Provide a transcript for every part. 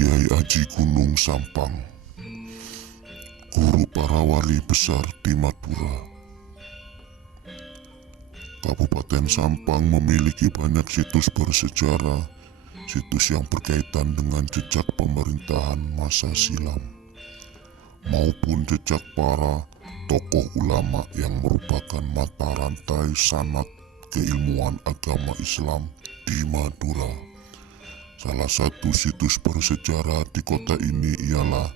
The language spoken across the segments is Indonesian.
Kiai Aji Gunung Sampang, guru para wali besar di Madura. Kabupaten Sampang memiliki banyak situs bersejarah, situs yang berkaitan dengan jejak pemerintahan masa silam, maupun jejak para tokoh ulama yang merupakan mata rantai sanad keilmuan agama Islam di Madura. Salah satu situs bersejarah di kota ini ialah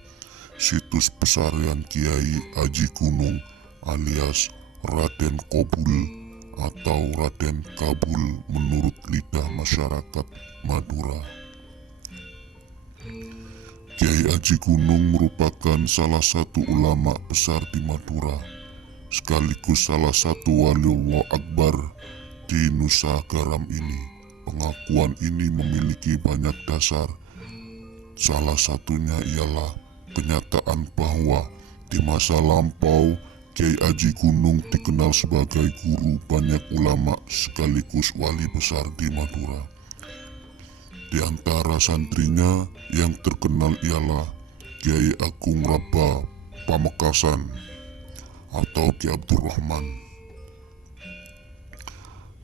situs pesarian Kiai Aji Gunung alias Raden Kobul atau Raden Kabul menurut lidah masyarakat Madura. Kiai Aji Gunung merupakan salah satu ulama besar di Madura, sekaligus salah satu waliullah akbar di Nusa Garam ini. Pengakuan ini memiliki banyak dasar. Salah satunya ialah kenyataan bahwa di masa lampau Kiai Aji Gunung dikenal sebagai guru banyak ulama sekaligus wali besar di Madura. Di antara santrinya yang terkenal ialah Kiai Agung Raba Pamekasan atau Kiai Abdul Rahman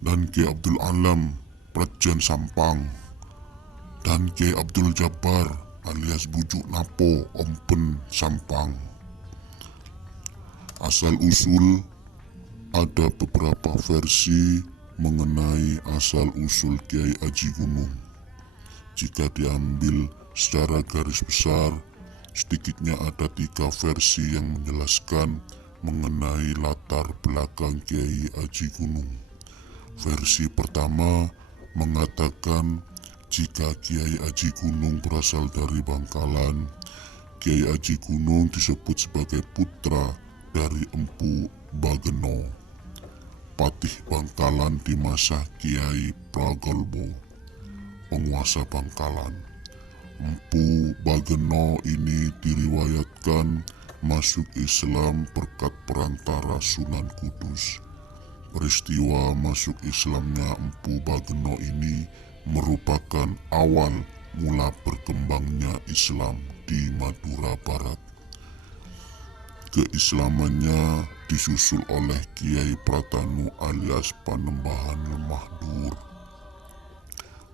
dan Kiai Abdul Alam Prajan Sampang dan Kiai Abdul Jabbar alias Bujuk Napo Ompen Sampang. Asal-usul, ada beberapa versi mengenai asal-usul Kiai Aji Gunung. Jika diambil secara garis besar, sedikitnya ada 3 versi yang menjelaskan mengenai latar belakang Kiai Aji Gunung. Versi pertama mengatakan jika Kiai Aji Gunung berasal dari Bangkalan. Kiai Aji Gunung disebut sebagai putra dari Empu Bageno, patih Bangkalan di masa Kiai Pragalbo, penguasa Bangkalan. Empu Bageno ini diriwayatkan masuk Islam berkat perantara Sunan Kudus. Peristiwa masuk Islamnya Empu Bageno ini merupakan awal mula berkembangnya Islam di Madura Barat. Keislamannya disusul oleh Kiai Pratanu alias Panembahan Lemah Dur,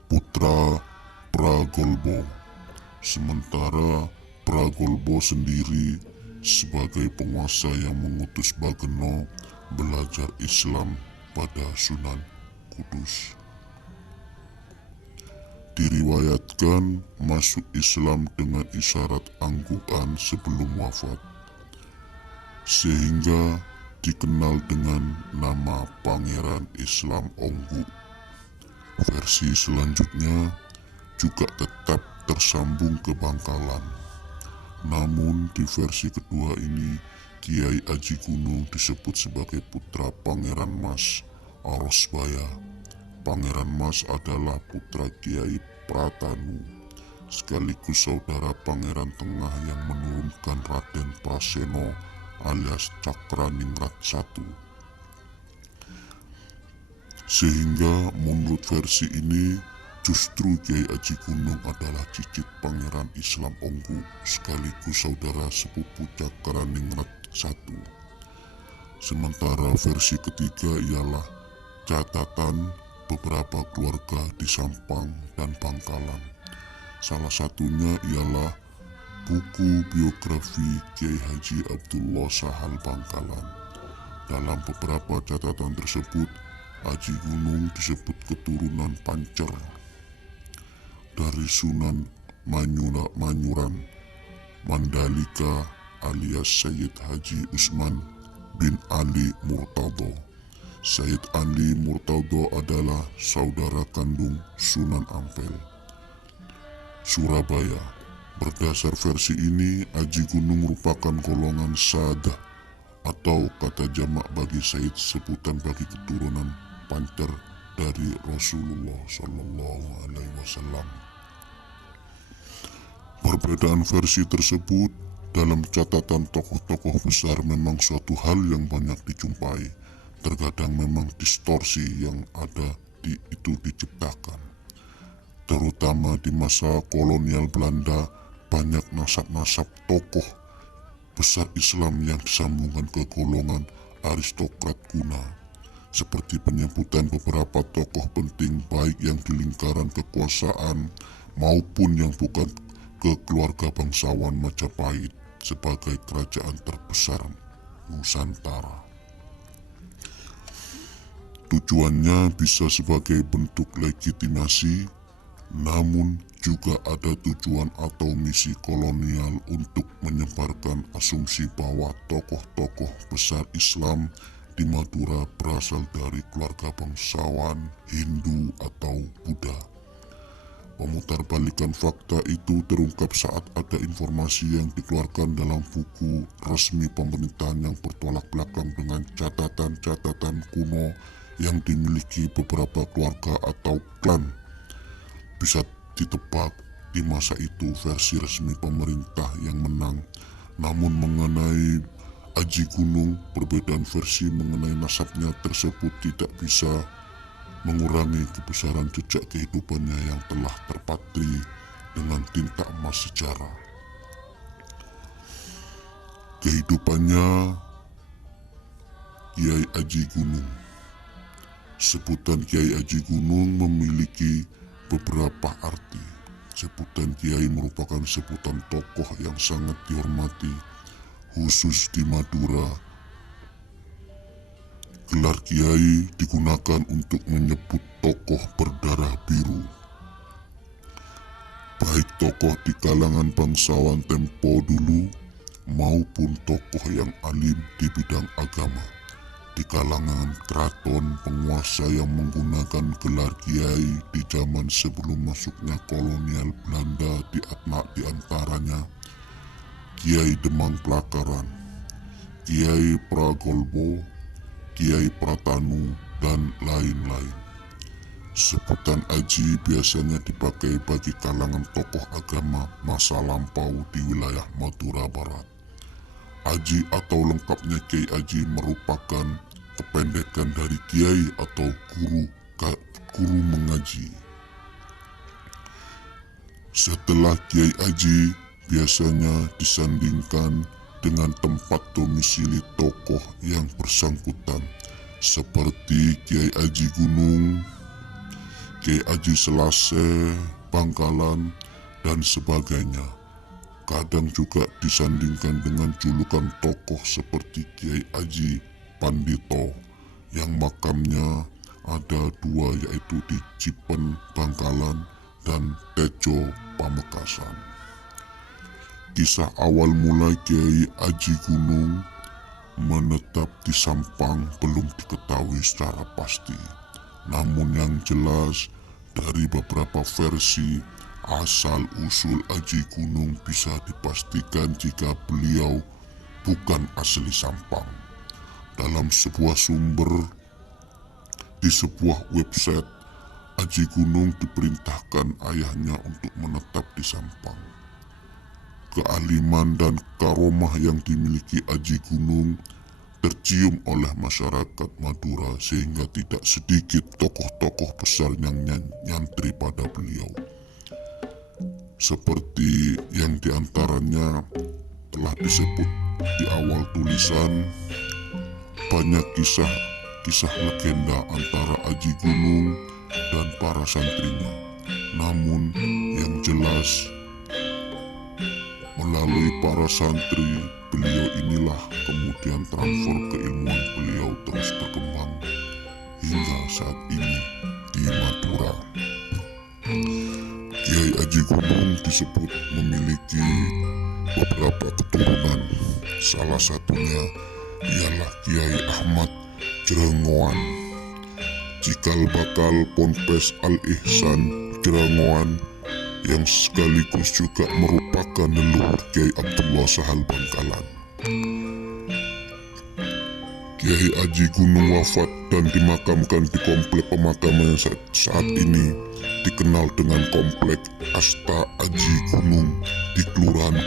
putra Pragolbo. Sementara Pragolbo sendiri sebagai penguasa yang mengutus Bageno belajar Islam pada Sunan Kudus. Diriwayatkan masuk Islam dengan isyarat anggukan sebelum wafat, sehingga dikenal dengan nama Pangeran Islam Onggu. Versi selanjutnya juga tetap tersambung ke Bangkalan. Namun di versi kedua ini Kiai Aji Gunung disebut sebagai putra Pangeran Mas Arosbaya. Pangeran Mas adalah putra Kiai Pratanu, sekaligus saudara Pangeran Tengah yang menurunkan Raden Praseno alias Cakraningrat I. Sehingga menurut versi ini justru Kiai Aji Gunung adalah cicit Pangeran Islam Onggu sekaligus saudara sepupu Cakraningrat I. Sementara versi ketiga ialah catatan beberapa keluarga di Sampang dan Bangkalan. Salah satunya ialah buku biografi Kiai Haji Abdullah Sahal Bangkalan. Dalam beberapa catatan tersebut, Aji Gunung disebut keturunan Pancer dari Sunan Manyuran Mandalika alias Sayyid Haji Usman bin Ali Murtado. Sayyid Ali Murtado adalah saudara kandung Sunan Ampel, Surabaya. Berdasar versi ini, Aji Gunung merupakan golongan Sadah atau kata jamak bagi Sayyid, sebutan bagi keturunan Pancer dari Rasulullah Shallallahu Alaihi Wasallam. Perbedaan versi tersebut dalam catatan tokoh-tokoh besar memang suatu hal yang banyak dijumpai. Terkadang memang distorsi yang ada itu diciptakan. Terutama di masa kolonial Belanda, banyak nasab-nasab tokoh besar Islam yang disambungkan ke golongan aristokrat kuna, seperti penyebutan beberapa tokoh penting baik yang di lingkaran kekuasaan maupun yang bukan ke keluarga bangsawan Majapahit sebagai kerajaan terbesar Nusantara. Tujuannya bisa sebagai bentuk legitimasi, namun juga ada tujuan atau misi kolonial untuk menyebarkan asumsi bahwa tokoh-tokoh besar Islam di Madura berasal dari keluarga bangsawan, Hindu atau Buddha. Pemutarbalikan fakta itu terungkap saat ada informasi yang dikeluarkan dalam buku resmi pemerintahan yang bertolak belakang dengan catatan-catatan kuno yang dimiliki beberapa keluarga atau klan. Bisa ditebak di masa itu versi resmi pemerintah yang menang. Namun mengenai Aji Gunung, perbedaan versi mengenai nasabnya tersebut tidak bisa mengurangi kebesaran jejak kehidupannya yang telah terpatri dengan tinta emas sejarah. Kehidupannya Kiai Aji Gunung. Sebutan Kiai Aji Gunung memiliki beberapa arti. Sebutan Kiai merupakan sebutan tokoh yang sangat dihormati, khusus di Madura. Gelar Kiai digunakan untuk menyebut tokoh berdarah biru, baik tokoh di kalangan bangsawan tempo dulu maupun tokoh yang alim di bidang agama. Di kalangan keraton penguasa yang menggunakan gelar Kiai di zaman sebelum masuknya kolonial Belanda di antaranya Kiai Demang Pelakaran, Kiai Pragolbo, Kiai Pratanu, dan lain-lain. Sebutan Aji biasanya dipakai bagi kalangan tokoh agama masa lampau di wilayah Madura Barat. Aji atau lengkapnya Kiai Aji merupakan kependekan dari Kiai atau guru mengaji. Setelah Kiai Aji biasanya disandingkan dengan tempat domisili tokoh yang bersangkutan, seperti Kiai Aji Gunung, Kiai Aji Selase, Bangkalan, dan sebagainya. Kadang juga disandingkan dengan julukan tokoh seperti Kiai Aji Pandito yang makamnya ada dua, yaitu di Cipen, Bangkalan, dan Tejo, Pamekasan. Kisah awal mulai Kiai Aji Gunung menetap di Sampang belum diketahui secara pasti. Namun yang jelas dari beberapa versi, asal-usul Aji Gunung bisa dipastikan jika beliau bukan asli Sampang. Dalam sebuah sumber di sebuah website, Aji Gunung diperintahkan ayahnya untuk menetap di Sampang. Kealiman dan karomah yang dimiliki Aji Gunung tercium oleh masyarakat Madura sehingga tidak sedikit tokoh-tokoh besar yang nyantri pada beliau. Seperti yang diantaranya telah disebut di awal tulisan, banyak kisah legenda antara Aji Gunung dan para santrinya. Namun yang jelas, melalui para santri, beliau inilah kemudian transfer keilmuan beliau terus berkembang hingga saat ini di Madura. Kiai Aji Gunung disebut memiliki beberapa keturunan. Salah satunya ialah Kiai Ahmad Jrengoan, cikal bakal Ponpes Al-Ihsan Jrengoan, yang sekaligus juga merupakan leluhur Kiai Abdullah Sahal Bangkalan. Kiai Aji Gunung wafat dan dimakamkan di komplek pemakaman yang saat ini dikenal dengan Komplek Asta Aji Gunung di Kelurahan